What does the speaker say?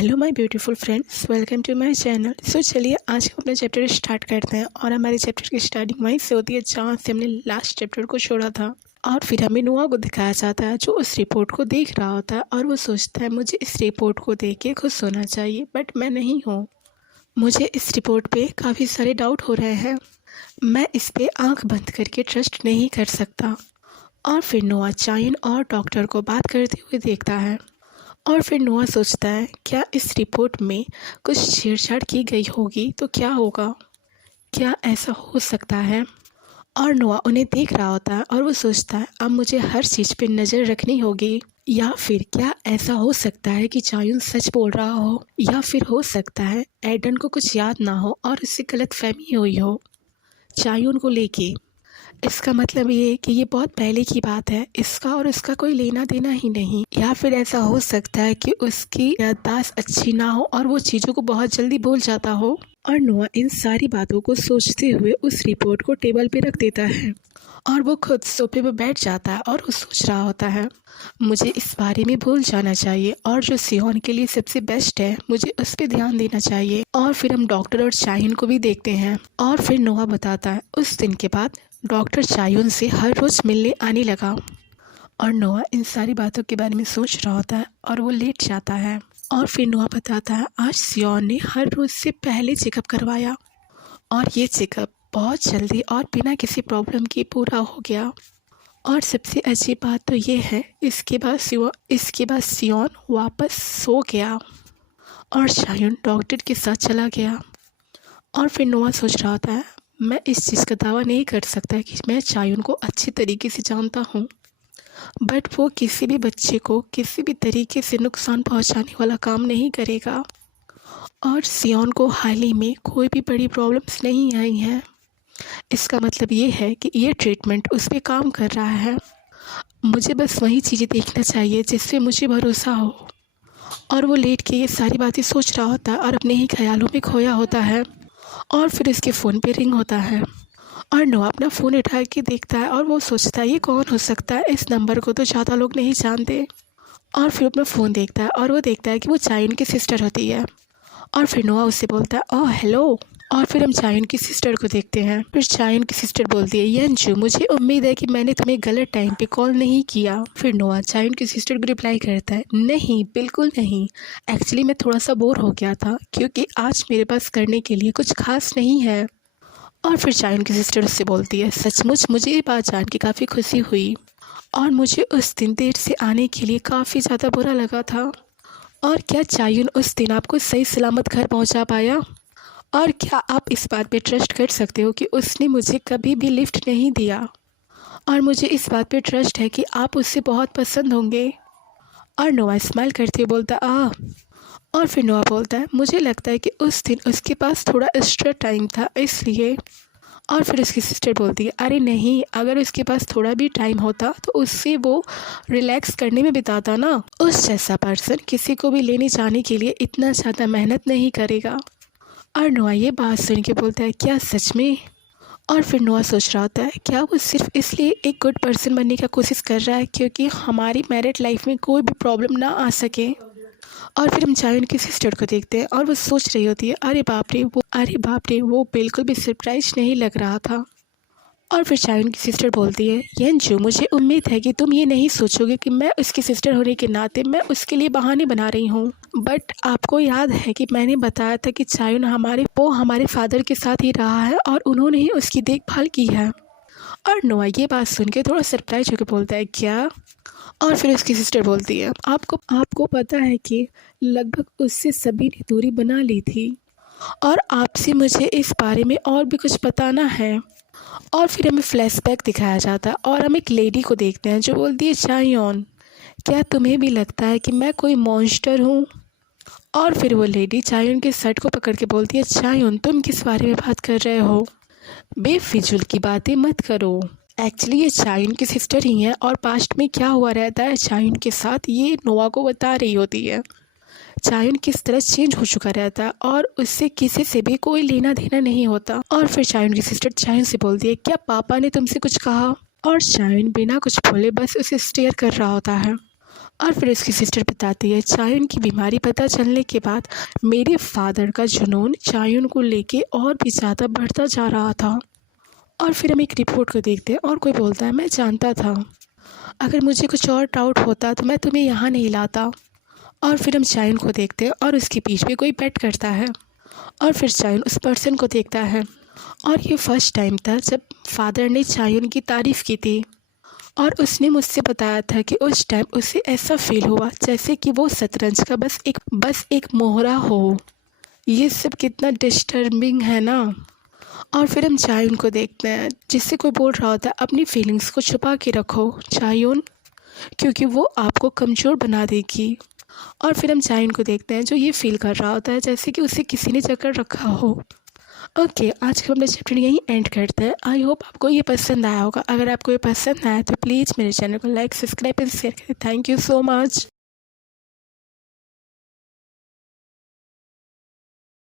Hello my beautiful friends, welcome to my channel. So चलिए आज हम अपना चैप्टर स्टार्ट करते हैं। और हमारे चैप्टर की स्टार्टिंग वहीं से होती है जहाँ से हमने लास्ट चैप्टर को छोड़ा था। और फिर हमें नोआ को दिखाया जाता है जो उस रिपोर्ट को देख रहा होता है और वो सोचता है मुझे इस रिपोर्ट को देख के खुश होना चाहिए, बट मैं नहीं हूँ। मुझे इस रिपोर्ट पे काफ़ी सारे डाउट हो रहे हैं। मैं इस पे आँख बंद करके ट्रस्ट नहीं कर सकता। और फिर नोआ चाइन और डॉक्टर को बात करते हुए देखता है। और फिर नोआ सोचता है क्या इस रिपोर्ट में कुछ छेड़छाड़ की गई होगी तो क्या होगा, क्या ऐसा हो सकता है। और नोआ उन्हें देख रहा होता है और वो सोचता है अब मुझे हर चीज़ पे नज़र रखनी होगी। या फिर क्या ऐसा हो सकता है कि चायुन सच बोल रहा हो, या फिर हो सकता है एडन को कुछ याद ना हो और उससे गलतफहमी हुई हो चायुन को लेके। इसका मतलब ये है कि ये बहुत पहले की बात है, इसका और उसका कोई लेना देना ही नहीं। या फिर ऐसा हो सकता है कि उसकी याददाश्त अच्छी ना हो और वो चीज़ों को बहुत जल्दी भूल जाता हो। और नोआ इन सारी बातों को सोचते हुए उस रिपोर्ट को टेबल पे रख देता है और वो खुद सोफे पे बैठ जाता है और वो सोच रहा होता है मुझे इस बारे में भूल जाना चाहिए और जो सियोन के लिए सबसे बेस्ट है मुझे उस पर ध्यान देना चाहिए। और फिर हम डॉक्टर और चाइन को भी देखते हैं। और फिर नोआ बताता है उस दिन के बाद डॉक्टर चायुन से हर रोज़ मिलने आने लगा। और नोआ इन सारी बातों के बारे में सोच रहा होता है और वो लेट जाता है। और फिर नोआ बताता है आज सियोन ने हर रोज़ से पहले चेकअप करवाया और ये चेकअप बहुत जल्दी और बिना किसी प्रॉब्लम के पूरा हो गया। और सबसे अच्छी बात तो ये है इसके बाद सियोन वापस सो गया और चायुन डॉक्टर के साथ चला गया। और फिर नोआ सोच रहा होता है मैं इस चीज़ का दावा नहीं कर सकता कि मैं चायुन को अच्छी तरीके से जानता हूँ, बट वो किसी भी बच्चे को किसी भी तरीके से नुकसान पहुँचाने वाला काम नहीं करेगा। और सियोन को हाल ही में कोई भी बड़ी प्रॉब्लम्स नहीं आई हैं। इसका मतलब ये है कि ये ट्रीटमेंट उस पर काम कर रहा है। मुझे बस वही चीज़ें देखना चाहिए जिस पे मुझे भरोसा हो। और वो लेट के ये सारी बातें सोच रहा होता है और अपने ही ख्यालों में खोया होता है। और फिर इसके फ़ोन पे रिंग होता है और नोआ अपना फ़ोन उठा के देखता है और वो सोचता है ये कौन हो सकता है, इस नंबर को तो ज़्यादा लोग नहीं जानते। और फिर अपना फ़ोन देखता है और वो देखता है कि वो चायुन की सिस्टर होती है। और फिर नोआ उससे बोलता है ओह हेलो। और फिर हम चायुन की सिस्टर को देखते हैं। फिर चायुन की सिस्टर बोलती है यंजू मुझे उम्मीद है कि मैंने तुम्हें गलत टाइम पे कॉल नहीं किया। फिर नोआ चायुन की सिस्टर को रिप्लाई करता है नहीं बिल्कुल नहीं, एक्चुअली मैं थोड़ा सा बोर हो गया था क्योंकि आज मेरे पास करने के लिए कुछ खास नहीं है। और फिर चायुन की सिस्टर उससे बोलती है सचमुच मुझे ये बात जान के काफ़ी खुशी हुई और मुझे उस दिन देर से आने के लिए काफ़ी ज़्यादा बुरा लगा था। और क्या चायुन उस दिन आपको सही सलामत घर पहुंचा पाया? और क्या आप इस बात पे ट्रस्ट कर सकते हो कि उसने मुझे कभी भी लिफ्ट नहीं दिया? और मुझे इस बात पे ट्रस्ट है कि आप उससे बहुत पसंद होंगे। और नोआ स्माइल करते हुए बोलता और फिर नोआ बोलता है मुझे लगता है कि उस दिन उसके पास थोड़ा एक्स्ट्रा टाइम था इसलिए। और फिर उसकी सिस्टर बोलती है अरे नहीं, अगर उसके पास थोड़ा भी टाइम होता तो उससे वो रिलैक्स करने में बिताता ना। उस जैसा पर्सन किसी को भी लेने जाने के लिए इतना ज़्यादा मेहनत नहीं करेगा। और नोआ ये बात सुन के बोलता है क्या सच में? और फिर नोआ सोच रहा होता है क्या वो सिर्फ इसलिए एक गुड पर्सन बनने की कोशिश कर रहा है क्योंकि हमारी मैरिड लाइफ में कोई भी प्रॉब्लम ना आ सके। और फिर हम चायुन की सिस्टर को देखते हैं और वो सोच रही होती है अरे बाप रे वो बिल्कुल भी सरप्राइज नहीं लग रहा था। और फिर चायुन की सिस्टर बोलती है यंजू मुझे उम्मीद है कि तुम ये नहीं सोचोगे कि मैं उसकी सिस्टर होने के नाते मैं उसके लिए बहाने बना रही हूँ, बट आपको याद है कि मैंने बताया था कि चायुन हमारे फादर के साथ ही रहा है और उन्होंने ही उसकी देखभाल की है। और नोआ ये बात सुन के थोड़ा सरप्राइज होकर बोलता है क्या? और फिर उसकी सिस्टर बोलती है आपको पता है कि लगभग उससे सभी ने दूरी बना ली थी और आपसे मुझे इस बारे में और भी कुछ बताना है। और फिर हमें फ्लैशबैक दिखाया जाता है और हम एक लेडी को देखते हैं जो बोलती है चायोन क्या तुम्हें भी लगता है कि मैं कोई मॉन्स्टर हूँ? और फिर वो लेडी चायोन के शर्ट को पकड़ के बोलती है चायोन तुम किस बारे में बात कर रहे हो? बेफिजूल की बातें मत करो। एक्चुअली ये चायुन की सिस्टर ही है और पास्ट में क्या हुआ रहता है चायुन के साथ ये नोआ को बता रही होती है। चायुन किस तरह चेंज हो चुका रहता है और उससे किसी से भी कोई लेना देना नहीं होता। और फिर चायुन की सिस्टर चायुन से बोलती है क्या पापा ने तुमसे कुछ कहा? और चायुन बिना कुछ बोले बस उसे स्टेयर कर रहा होता है। और फिर उसकी सिस्टर बताती है चायुन की बीमारी पता चलने के बाद मेरे फादर का जुनून चायुन को लेके और भी ज़्यादा बढ़ता जा रहा था। और फिर हम एक रिपोर्ट को देखते हैं और कोई बोलता है मैं जानता था, अगर मुझे कुछ और डाउट होता तो मैं तुम्हें यहाँ नहीं लाता। और फिर हम चायुन को देखते हैं और उसके बीच में कोई बेट करता है और फिर चायुन उस पर्सन को देखता है। और ये फर्स्ट टाइम था जब फादर ने चायुन की तारीफ़ की थी और उसने मुझसे बताया था कि उस टाइम उसे ऐसा फील हुआ जैसे कि वो शतरंज का बस एक मोहरा हो। ये सब कितना डिस्टर्बिंग है ना। और फिर हम चायुन को देखते हैं जिससे कोई बोल रहा होता है अपनी फीलिंग्स को छुपा के रखो चायुन, क्योंकि वो आपको कमज़ोर बना देगी। और फिर हम चायुन को देखते हैं जो ये फील कर रहा होता है जैसे कि उसे किसी ने जकड़ रखा हो। ओके, आज का अपना चैप्टर यहीं एंड करते हैं। आई होप आपको ये पसंद आया होगा। अगर आपको ये पसंद आया तो प्लीज़ मेरे चैनल को लाइक, सब्सक्राइब एंड शेयर करें। Thank you so much.